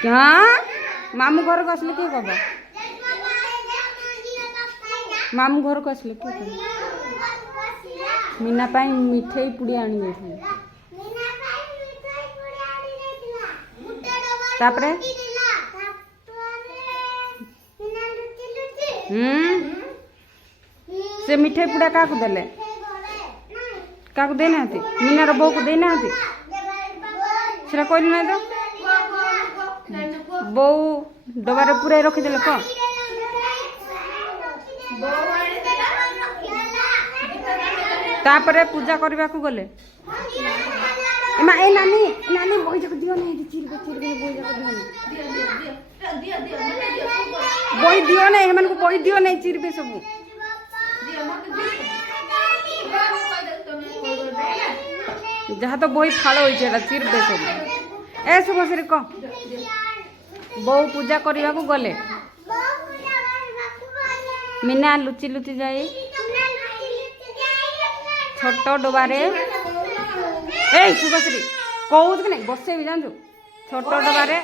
क्या मामू घर को आसले किए कब मामू घर को आसले किए कब मीना पाई मिठे पुड़ी आनी जाइए तापरे से मिठे पुड़ा क्या देले क्या देना मीनार बो को देना कहली ना तो बो डबार पूरा रखीदे कौन तापरे पूजा करने को गले एमा ए नानी नानी बही जाक दियो नहीं चिर बही जाक बही दियो नहीं हेमन को बही दियो नहीं चिरबे सब जहाँ तो बही फाड़ हो चिरबे सब ए शुभश्री कह बो पूजा करने को गले मीना लुचि लुचि जाए छोट डबारे ए शुभश्री कौन कि नहीं बसे भी जानू छोट डबारे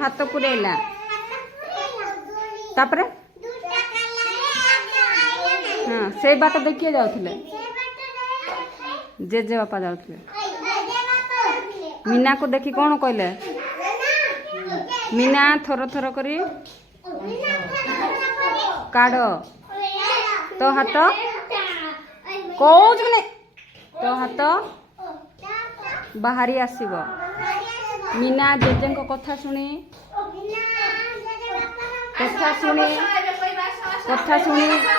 हाथ पुरेला तापरे हाँ से बाट देखिए जाऊले जेजे बापा जाऊले मीना को देखी कौन कहले मीना थर थर करी काढ़ तो हाथ कौन कि नहीं तो हाथ बाहरी आसीब मीना जेजे कथा शुणी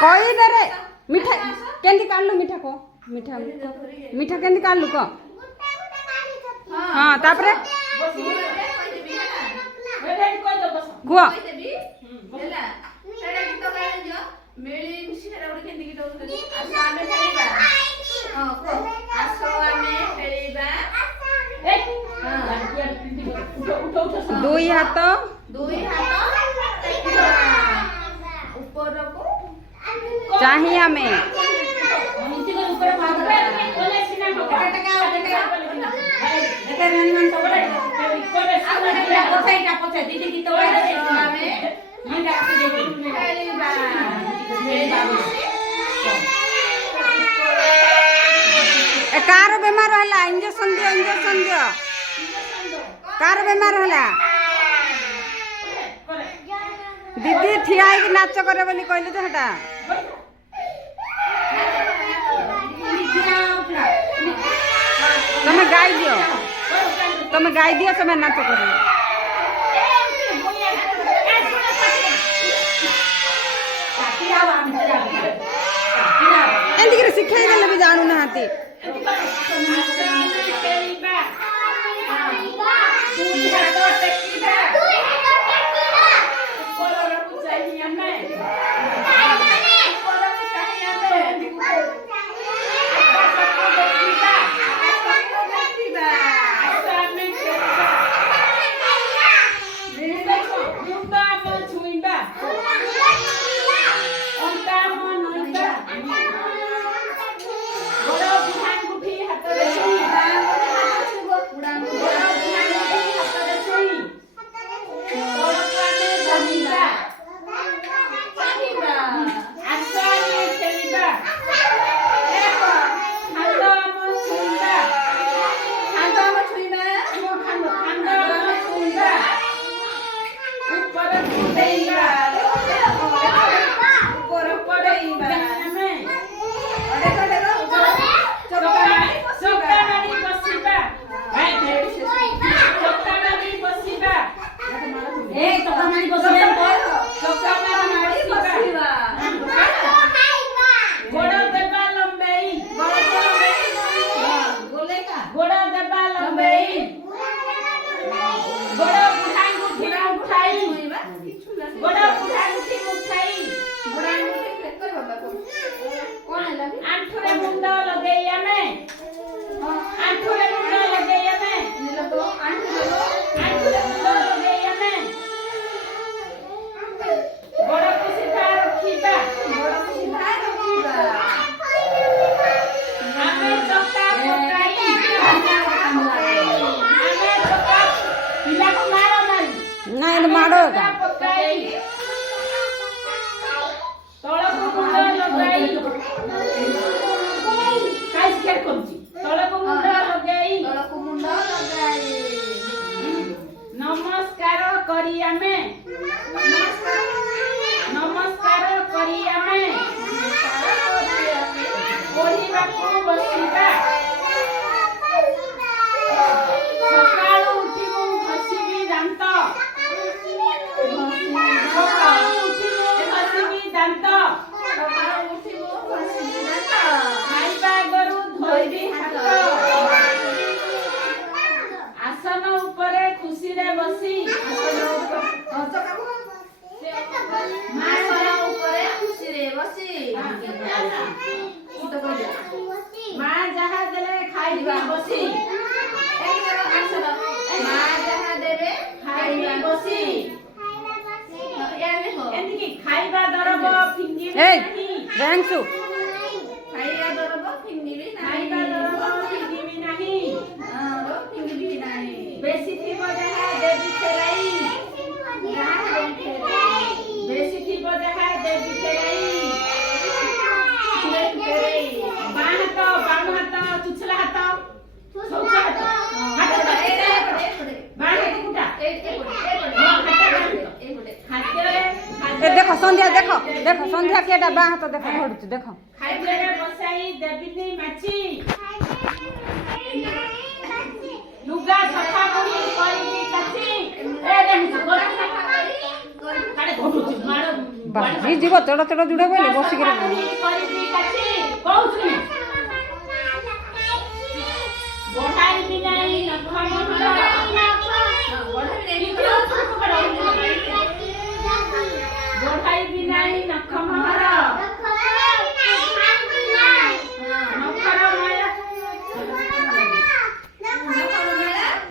कही दे रे मिठा केंदी काढलु मिठा को मिठा केंदी काढलु को हाँ तापरे गुआ दुई हाथ चाहिए हमें कार बेमार है इंजेक्शन दियो कार बेमार है दीदी ठिया नाच करे बोली कहले तो हटा तुम्हें गाई दियो तुम्हें नाच कर शिखाई देले भी जानू ना ଖାଇବା ବସି ମା ଯାହା ଦେବେ ଖାଇବା ବସି ଏମିତି ଖାଇବା ଦରବ ଫିଙ୍ଗିବି ଏଇ ନାହିଁ ରେଙ୍ଗସୁ ଖାଇବା ଦରବ ଫିଙ୍ଗିବି ଖାଇବା ଦରବ ଫିଙ୍ଗିବି ନାହିଁ ଫିଙ୍ଗିବି ନାହିଁ ବେଶୀ ଥିବ ଯାହା ଦେବି ଫେରାଇ ବେଶୀ ଥିବ ଯାହା ଦେବି ଫେରାଇ ବାଁ ହାତ ଚୁଚଲା ହାତ ଶୌଚ ହାତ ହାତ ବାଁ ହାତ କୁଟା ଖାଦ୍ୟରେ ଏ ଦେଖ ସନ୍ଧ୍ୟା ଦେଖ ଦେଖ ସନ୍ଧ୍ୟା କେଟା ବାଁ ହାତ ଦେଖ ଘଡୁଛି ଦେଖ ଖାଦ୍ୟରେ ବସାଇ ଦେବିନି ମାଛି ଲୁଗା ସଫା କରି କରିବି କାଚି କାଳେ ଘଟୁଛି ମାଡ଼ ବାଜି ଯିବ ଚଡ଼ ଚଡ଼ ଯୁଡେ ବୋଇଲେ ବସିକିରି କରିବି କାଚି କହୁଛି ବଢାଇବି ନାହିଁ ନଖ ମହର ବଢାଇବି ନାହିଁ ନଖ ମହର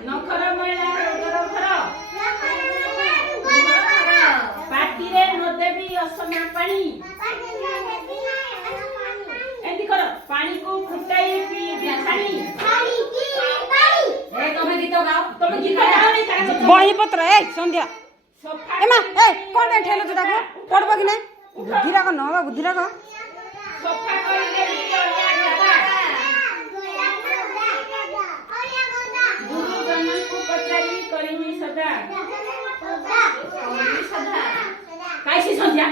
ନଖର ମଇଳା ରୋଗର ଘର ପାଟିରେ ନଦେବି ଅସନା ପାଣି ଏମିତି କର ପାଣିକୁ ଫୁଟାଇ ପିଇବି ଛାଣି ତମେ ଗୀତ ଗାଅ ବହି ପତ୍ର ଏ ସନ୍ଧ୍ୟା ସଫା ଏମା ଏ କଣ ଠେଲୁଛୁ ତାକୁ ପଡବ କି ନାଇଁ ବୁଦ୍ଧି ରାଗ ନ ହବା ବୁଦ୍ଧି ରାଗ ସଫା କରିଦେବି ଅଳିଆ ଗଦା ଗୁରୁଜନଙ୍କୁ ପଚାରି କରିମି ସଦା କାଇସି ସନ୍ଧ୍ୟା